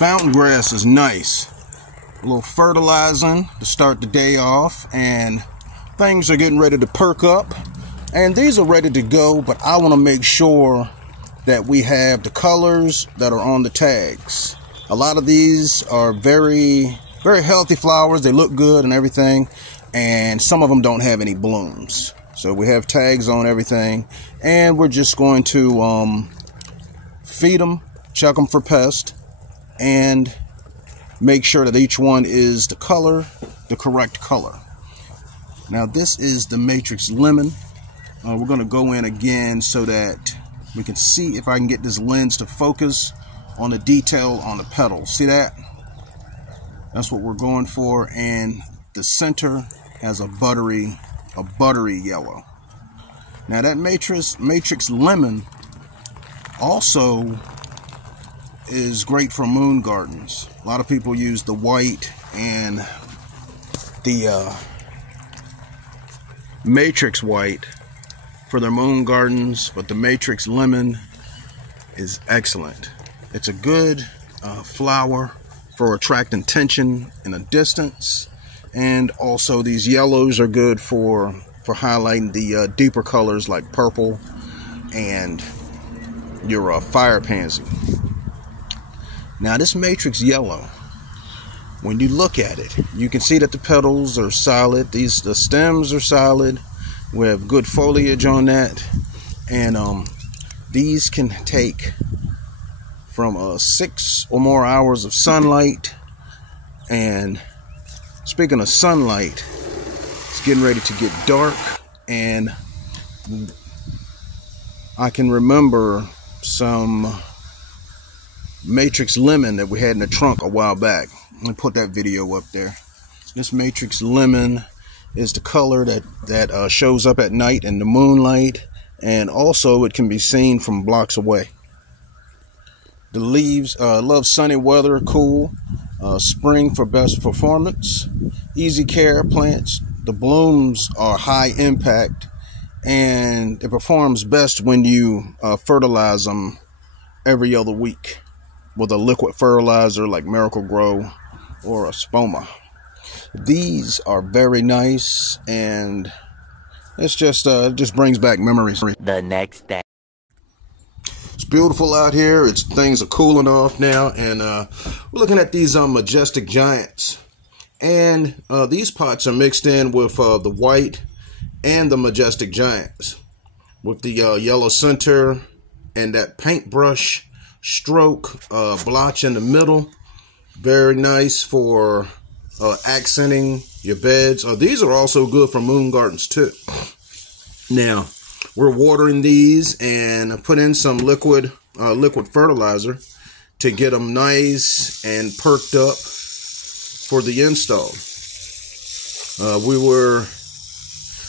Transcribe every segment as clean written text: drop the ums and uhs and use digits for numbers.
Fountain grass is nice. A little fertilizing to start the day off, and things are getting ready to perk up. And these are ready to go, but I want to make sure that we have the colors that are on the tags. A lot of these are very, very healthy flowers. They look good and everything, and some of them don't have any blooms. So we have tags on everything, and we're just going to feed them, check them for pests, and make sure that each one is the correct color. Now this is the Matrix Lemon. We're going to go in again so that we can see if I can get this lens to focus on the detail on the petals. See that? That's what we're going for, and the center has a buttery yellow. Now that Matrix Lemon also is great for moon gardens. A lot of people use the white and the Matrix White for their moon gardens, but the Matrix Lemon is excellent. It's a good flower for attracting attention in a distance, and also these yellows are good for highlighting the deeper colors like purple and your fire pansy. Now this Matrix Yellow, when you look at it, you can see that the petals are solid. The stems are solid. We have good foliage on that, and these can take from 6 or more hours of sunlight. And speaking of sunlight, it's getting ready to get dark, and I can remember some Matrix Lemon that we had in the trunk a while back. Let me put that video up there. This Matrix Lemon is the color that shows up at night in the moonlight, and also it can be seen from blocks away. The leaves love sunny weather, cool. Spring for best performance. Easy care plants. The blooms are high impact, and it performs best when you fertilize them every other week with a liquid fertilizer like Miracle-Gro or a Spoma. These are very nice, and it's just brings back memories. The next day. It's beautiful out here. Things are cooling off now, and we're looking at these Majestic Giants. And these pots are mixed in with the white and the Majestic Giants, with the yellow center and that paintbrush stroke blotch in the middle. Very nice for accenting your beds. These are also good for moon gardens too. Now we're watering these and put in some liquid fertilizer to get them nice and perked up for the install. We were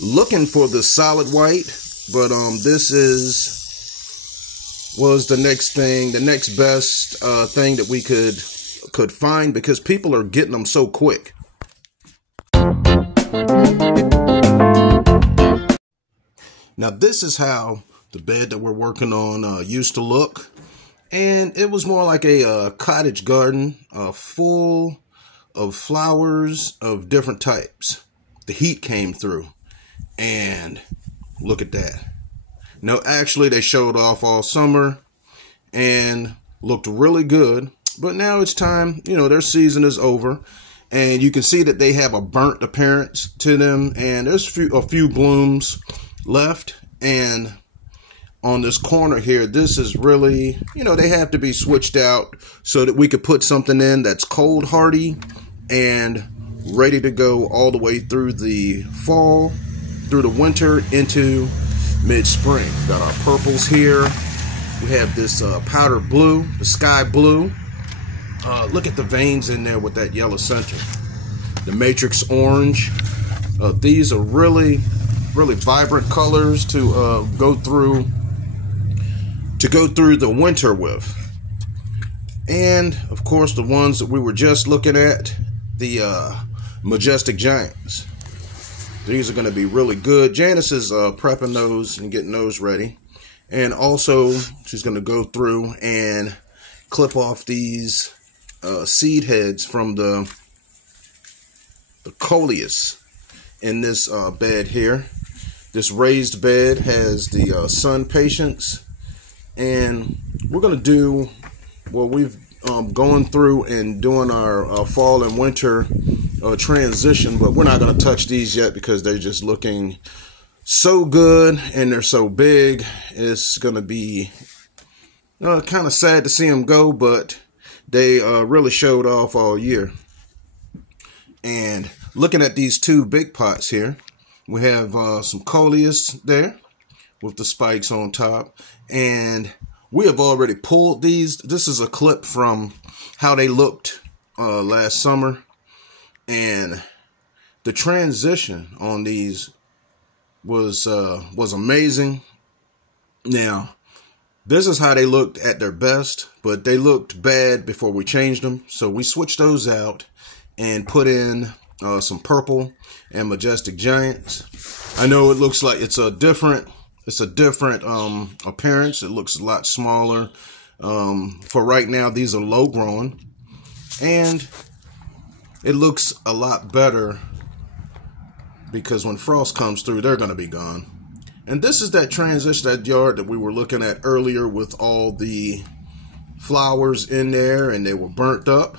looking for the solid white, but this was the next best thing that we could find, because people are getting them so quick. Now this is how the bed that we're working on used to look, and it was more like a cottage garden, full of flowers of different types. The heat came through, and look at that. No, actually they showed off all summer and looked really good, but now it's time, their season is over, and you can see that they have a burnt appearance to them, and there's a few blooms left. And on this corner here, this is really, they have to be switched out so that we could put something in that's cold hardy and ready to go all the way through the fall, through the winter, into mid-spring. Got our purples here. We have this powder blue, the sky blue. Look at the veins in there with that yellow center. The Matrix Orange. These are really vibrant colors to go through the winter with. And of course the ones that we were just looking at, the Majestic Giants. These are going to be really good. Janice is prepping those and getting those ready. And also she's going to go through and clip off these seed heads from the coleus in this bed here. This raised bed has the sun patience, and we're going to do what we've going through and doing our fall and winter transition, but we're not going to touch these yet because they're just looking so good and they're so big. It's going to be kind of sad to see them go, but they really showed off all year. And looking at these two big pots here, we have some coleus there with the spikes on top, and we have already pulled these. This is a clip from how they looked last summer, and the transition on these was amazing. Now, this is how they looked at their best, but they looked bad before we changed them, so we switched those out and put in some purple and majestic giants. I know it looks like it's a different appearance. It looks a lot smaller. For right now, these are low growing, and it looks a lot better because when frost comes through, they're going to be gone. And this is that transition, that yard that we were looking at earlier with all the flowers in there and they were burnt up.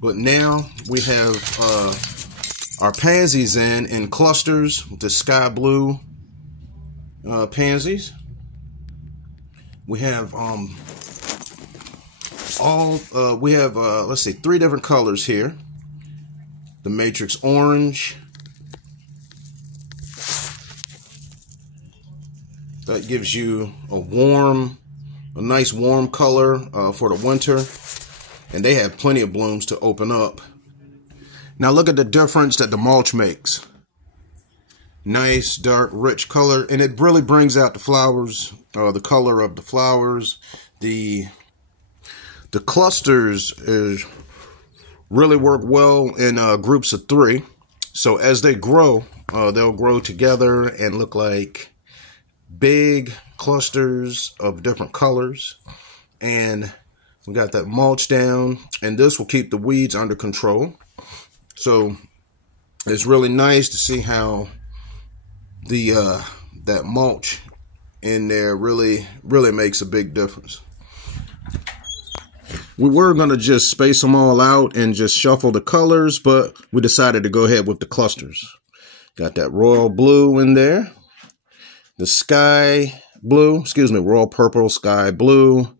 But now we have our pansies in clusters, the sky blue pansies. We have let's see, 3 different colors here. The matrix orange. That gives you a nice warm color for the winter. And they have plenty of blooms to open up. Now look at the difference that the mulch makes. Nice, dark, rich color. And it really brings out the flowers, the color of the flowers. The clusters really work well in groups of 3. So as they grow, they'll grow together and look like big clusters of different colors. And we got that mulch down, and this will keep the weeds under control. So it's really nice to see how the that mulch in there really makes a big difference. We were going to just space them all out and just shuffle the colors, but we decided to go ahead with the clusters. Got that royal blue in there, the sky blue, royal purple, sky blue,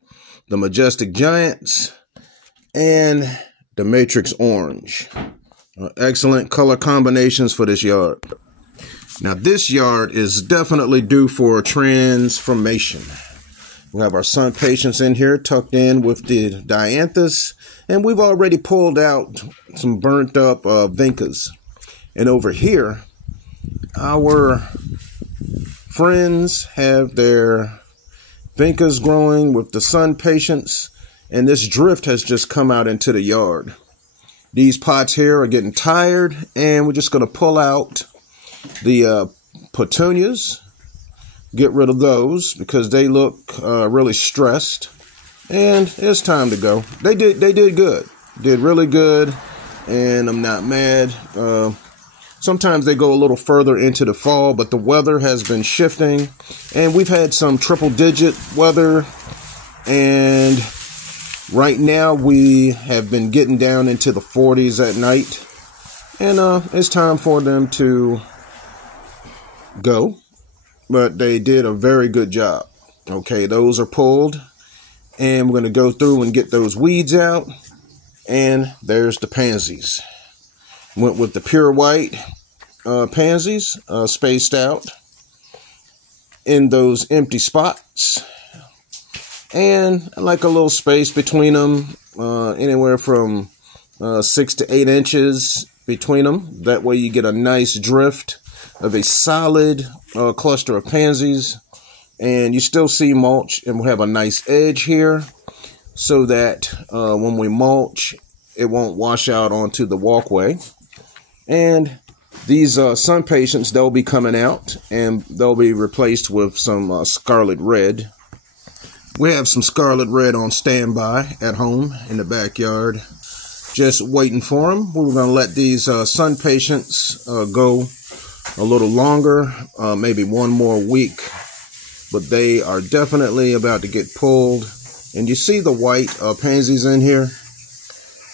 the majestic giants, and the matrix orange. Excellent color combinations for this yard. Now this yard is definitely due for a transformation. We have our sun patience in here tucked in with the dianthus, and we've already pulled out some burnt up vincas. And over here, our friends have their vincas growing with the sun patience, and this drift has just come out into the yard. These pots here are getting tired, and we're just going to pull out the petunias, get rid of those because they look really stressed, and it's time to go. They did good, did really good, and I'm not mad. Sometimes they go a little further into the fall, but the weather has been shifting, and we've had some triple-digit weather, and right now we have been getting down into the 40s at night, and it's time for them to go, but they did a very good job. Okay, those are pulled, and we're going to go through and get those weeds out, and there's the pansies. Went with the pure white pansies, spaced out in those empty spots, and like a little space between them, anywhere from 6 to 8 inches between them. That way you get a nice drift of a solid cluster of pansies, and you still see mulch, and we'll have a nice edge here so that when we mulch, it won't wash out onto the walkway. And these sun patients, they'll be coming out, and they'll be replaced with some scarlet red. We have some scarlet red on standby at home in the backyard, just waiting for them. We were going to let these sun patients go a little longer, maybe one more week, but they are definitely about to get pulled. And you see the white pansies in here,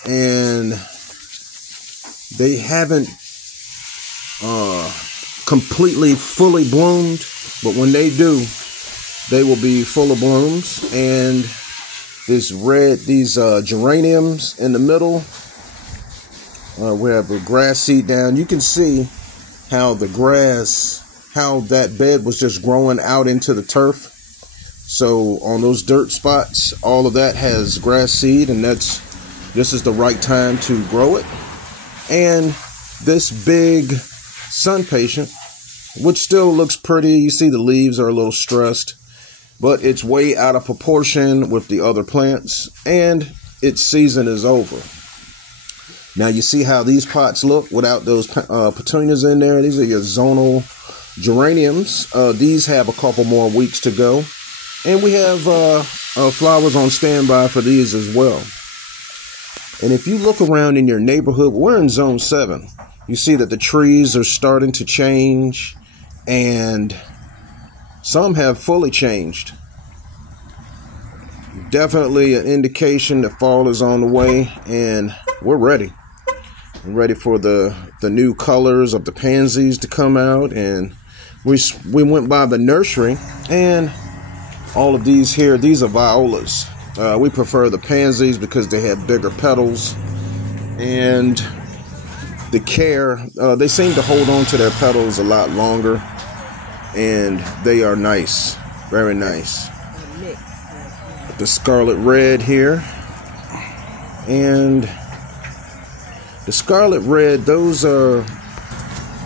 and they haven't completely fully bloomed, but when they do, they will be full of blooms. And these geraniums in the middle, we have a grass seed down. You can see how the grass, how that bed was just growing out into the turf. So on those dirt spots, all of that has grass seed, and this is the right time to grow it. And this big sun patient, which still looks pretty, you see the leaves are a little stressed, but it's way out of proportion with the other plants, and its season is over. Now you see how these pots look without those petunias in there. These are your zonal geraniums. These have a couple more weeks to go, and we have flowers on standby for these as well. And if you look around in your neighborhood, we're in zone 7. You see that the trees are starting to change, and some have fully changed. Definitely an indication that fall is on the way, and we're ready. We're ready for the new colors of the pansies to come out. And we went by the nursery, and all of these here, these are violas. We prefer the pansies because they have bigger petals, and the care, they seem to hold on to their petals a lot longer, and they are nice, very nice. The scarlet red here, and the scarlet red,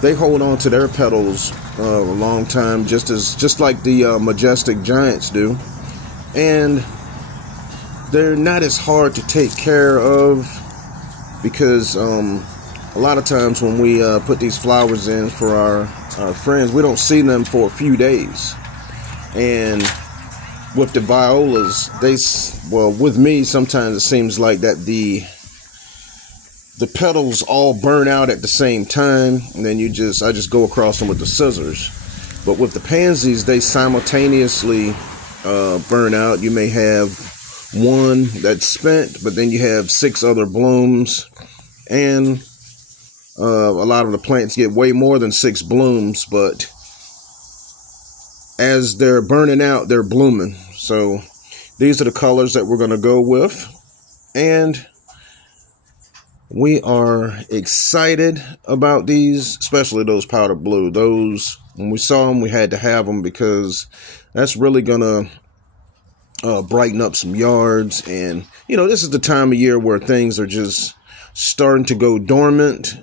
they hold on to their petals a long time, just like the majestic giants do, and they're not as hard to take care of because a lot of times when we put these flowers in for our friends, we don't see them for a few days. And with the violas, with me, sometimes it seems like that the petals all burn out at the same time, and then I just go across them with the scissors. But with the pansies, they simultaneously burn out. You may have one that's spent, but then you have 6 other blooms, and a lot of the plants get way more than 6 blooms, but as they're burning out, they're blooming. So these are the colors that we're going to go with, and we are excited about these, especially those powder blue. Those, when we saw them, we had to have them because that's really going to brighten up some yards. And this is the time of year where things are just starting to go dormant,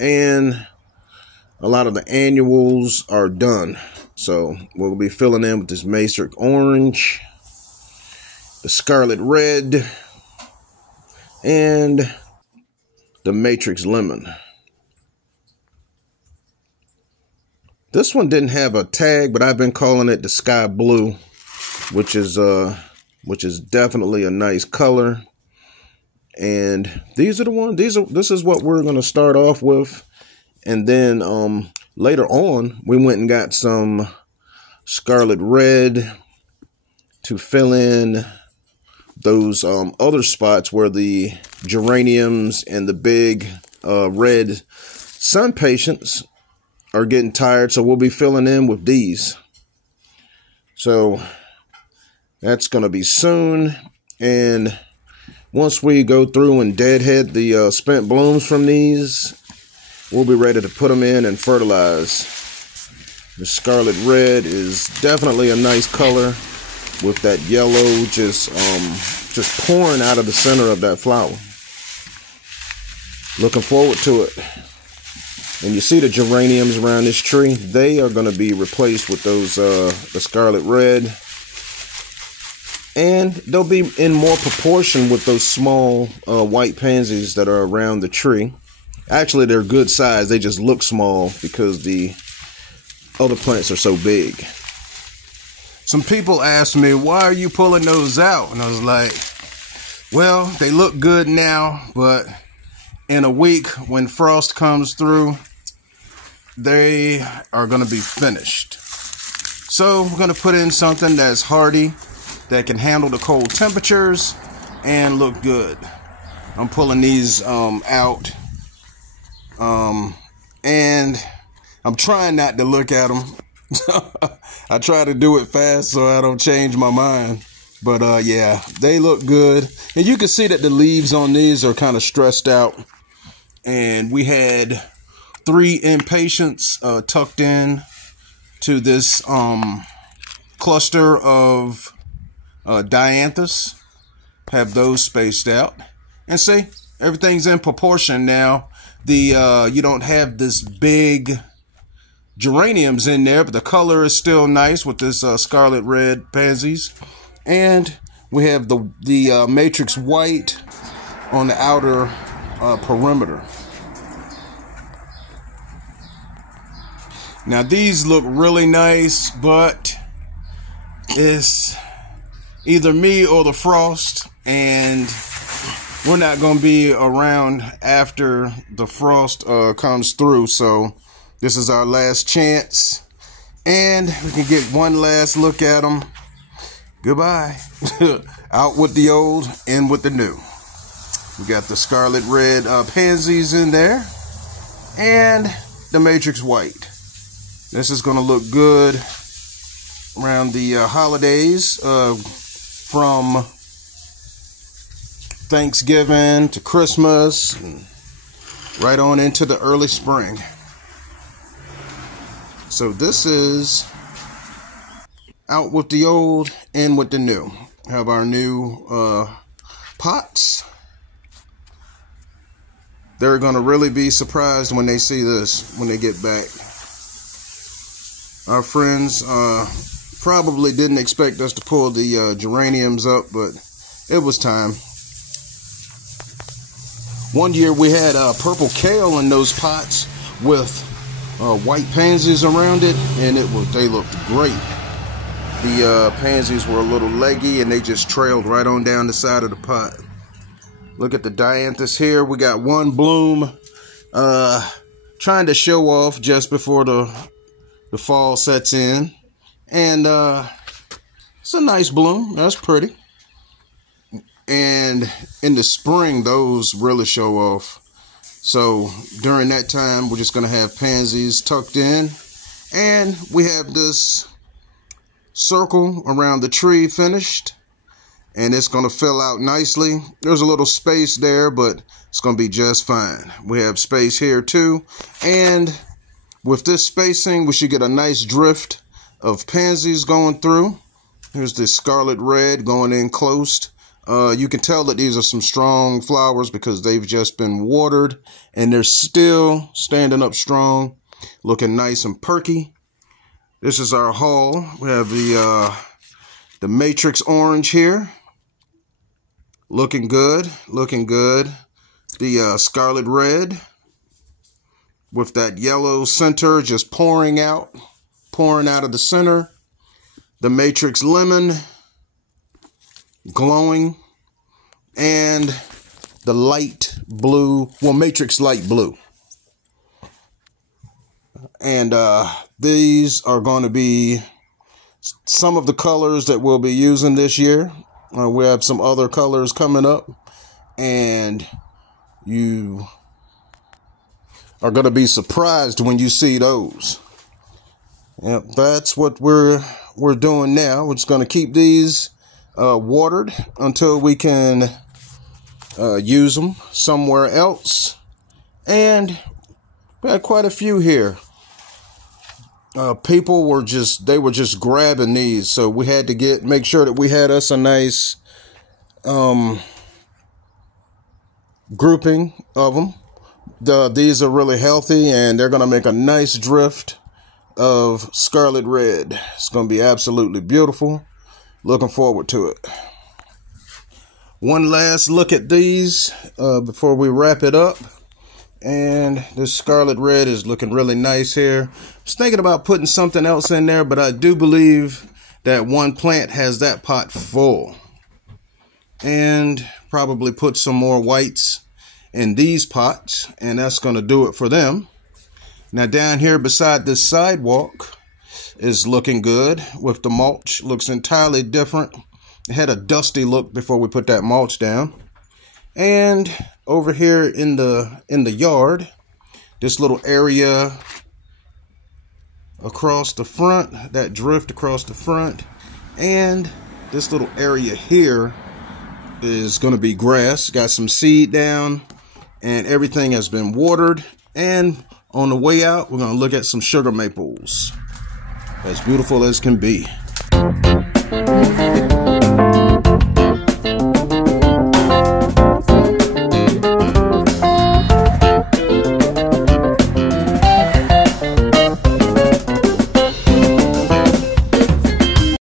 and a lot of the annuals are done. So we'll be filling in with this matrix orange, the scarlet red, and the matrix lemon. This one didn't have a tag, but I've been calling it the sky blue, which is definitely a nice color. And these are the ones. This is what we're going to start off with, and then later on we went and got some scarlet red to fill in those other spots where the geraniums and the big red sun patients are getting tired. So we'll be filling in with these. So that's going to be soon. And once we go through and deadhead the spent blooms from these, we'll be ready to put them in and fertilize. The scarlet red is definitely a nice color with that yellow just pouring out of the center of that flower. Looking forward to it. And you see the geraniums around this tree, they are going to be replaced with those the scarlet red. And they'll be in more proportion with those small white pansies that are around the tree. Actually, they're good size. They just look small because the other plants are so big. some people asked me, why are you pulling those out? And I was like, well, they look good now, but in a week when frost comes through, they are going to be finished. So we're going to put in something that's hardy, that can handle the cold temperatures and look good. I'm pulling these out, and I'm trying not to look at them. I try to do it fast so I don't change my mind. But yeah, they look good. And you can see that the leaves on these are kind of stressed out. And we had 3 impatiens tucked in to this cluster of dianthus. Have those spaced out. And see, everything's in proportion now. You don't have this big geraniums in there, but the color is still nice with this scarlet red pansies. And we have the matrix white on the outer perimeter. Now these look really nice, but it's either me or the frost, and we're not going to be around after the frost comes through. So this is our last chance, and we can get one last look at them. Goodbye. Out with the old, in with the new. We got the scarlet red pansies in there, and the matrix white. This is going to look good around the holidays, from Thanksgiving to Christmas, and right on into the early spring. So this is out with the old, in with the new. Have our new pots. They're going to really be surprised when they see this, when they get back. Our friends probably didn't expect us to pull the geraniums up, but it was time. One year we had purple kale in those pots with white pansies around it, and they looked great. The pansies were a little leggy, and they just trailed right on down the side of the pot. Look at the dianthus here. We got one bloom trying to show off just before the fall sets in, and it's a nice bloom. That's pretty. And in the spring, those really show off. So during that time, we're just going to have pansies tucked in, and we have this circle around the tree finished, and it's going to fill out nicely. There's a little space there, but it's going to be just fine. We have space here too, and with this spacing, we should get a nice drift of pansies going through. Here's the scarlet red going in close. You can tell that these are some strong flowers because they've just been watered, and they're still standing up strong, looking nice and perky. This is our haul. We have the matrix orange here, looking good, looking good. The scarlet red with that yellow center just pouring out of the center. The matrix lemon, glowing, and the light blue, well, matrix light blue. And these are going to be some of the colors that we'll be using this year. We have some other colors coming up, and you are going to be surprised when you see those. Yep, that's what we're doing now. We're just going to keep these watered until we can use them somewhere else. And we had quite a few here. People were just grabbing these, so we had to make sure that we had us a nice grouping of them. These are really healthy, and they're going to make a nice drift of scarlet red. It's going to be absolutely beautiful. Looking forward to it. One last look at these before we wrap it up. And this scarlet red is looking really nice here. I was thinking about putting something else in there, but I do believe that one plant has that pot full. And probably put some more whites in these pots, and that's going to do it for them. Now down here beside this sidewalk is looking good with the mulch. Looks entirely different. It had a dusty look before we put that mulch down. And over here in the yard, this little area across the front, that drift across the front, and this little area here is going to be grass. Got some seed down, and everything has been watered. And on the way out, we're going to look at some sugar maples, as beautiful as can be.